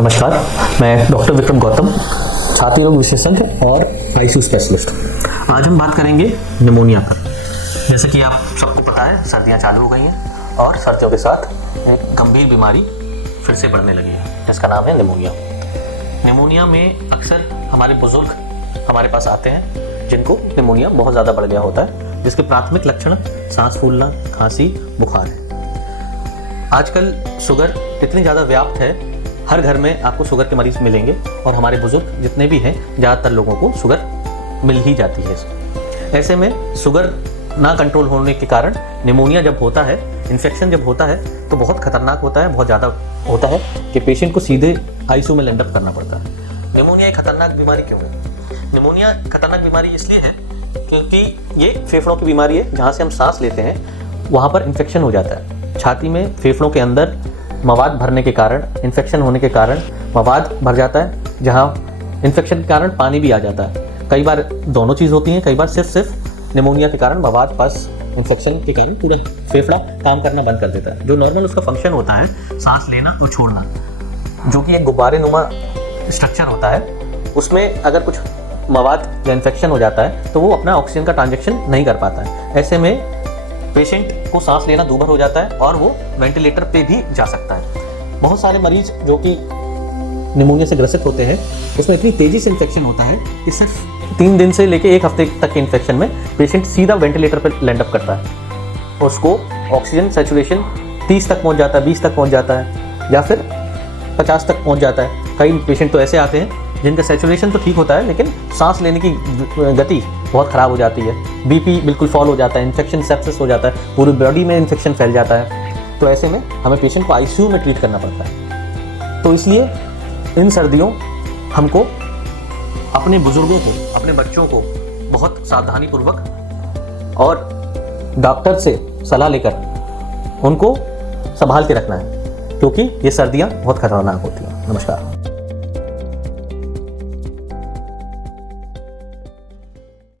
नमस्कार, मैं डॉक्टर विक्रम गौतम, छाती रोग विशेषज्ञ और आईसीयू स्पेशलिस्ट। आज हम बात करेंगे निमोनिया पर। जैसे कि आप सबको पता है, सर्दियां चालू हो गई हैं और सर्दियों के साथ एक गंभीर बीमारी फिर से बढ़ने लगी है जिसका नाम है निमोनिया। निमोनिया में अक्सर हमारे बुजुर्ग हमारे पास आते हैं जिनको निमोनिया बहुत ज़्यादा बढ़ गया होता है, जिसके प्राथमिक लक्षण सांस फूलना, खांसी, बुखार है। आजकल शुगर इतनी ज़्यादा व्याप्त है, हर घर में आपको शुगर के मरीज मिलेंगे और हमारे बुजुर्ग जितने भी हैं ज़्यादातर लोगों को शुगर मिल ही जाती है। ऐसे में शुगर ना कंट्रोल होने के कारण निमोनिया जब होता है, इन्फेक्शन जब होता है तो बहुत खतरनाक होता है, बहुत ज़्यादा होता है कि पेशेंट को सीधे आईसीयू में लैंड अप करना पड़ता है। निमोनिया एक खतरनाक बीमारी क्यों है? निमोनिया खतरनाक बीमारी इसलिए है क्योंकि ये फेफड़ों की बीमारी है। जहाँ से हम सांस लेते हैं वहाँ पर इन्फेक्शन हो जाता है। छाती में फेफड़ों के अंदर मवाद भरने के कारण, इन्फेक्शन होने के कारण मवाद भर जाता है, जहाँ इन्फेक्शन के कारण पानी भी आ जाता है। कई बार दोनों चीज़ होती हैं, कई बार सिर्फ निमोनिया के कारण मवाद पास इन्फेक्शन के कारण पूरा फेफड़ा काम करना बंद कर देता है। जो नॉर्मल उसका फंक्शन होता है सांस लेना और छोड़ना, जो कि एक गुब्बारे नुमा स्ट्रक्चर होता है, उसमें अगर कुछ मवाद या इन्फेक्शन हो जाता है तो वो अपना ऑक्सीजन का ट्रांजैक्शन नहीं कर पाता है। ऐसे में पेशेंट को सांस लेना दूभर हो जाता है और वो वेंटिलेटर पे भी जा सकता है। बहुत सारे मरीज जो कि निमोनिया से ग्रसित होते हैं उसमें इतनी तेजी से इन्फेक्शन होता है कि सिर्फ 3 दिन से लेके 1 हफ्ते तक के इन्फेक्शन में पेशेंट सीधा वेंटिलेटर पे लैंड अप करता है। उसको ऑक्सीजन सैचुरेशन 30 तक पहुंच जाता है, 20 तक पहुंच जाता है या फिर 50 तक पहुंच जाता है। कई पेशेंट तो ऐसे आते हैं जिनका सैचुरेशन तो ठीक होता है लेकिन सांस लेने की गति बहुत ख़राब हो जाती है, बीपी बिल्कुल फॉल हो जाता है, इन्फेक्शन सेप्सिस हो जाता है, पूरी बॉडी में इन्फेक्शन फैल जाता है। तो ऐसे में हमें पेशेंट को आईसीयू में ट्रीट करना पड़ता है। तो इसलिए इन सर्दियों हमको अपने बुजुर्गों को, अपने बच्चों को बहुत सावधानीपूर्वक और डॉक्टर से सलाह लेकर उनको संभाल के रखना है, क्योंकि ये सर्दियाँ बहुत खतरनाक होती हैं। नमस्कार।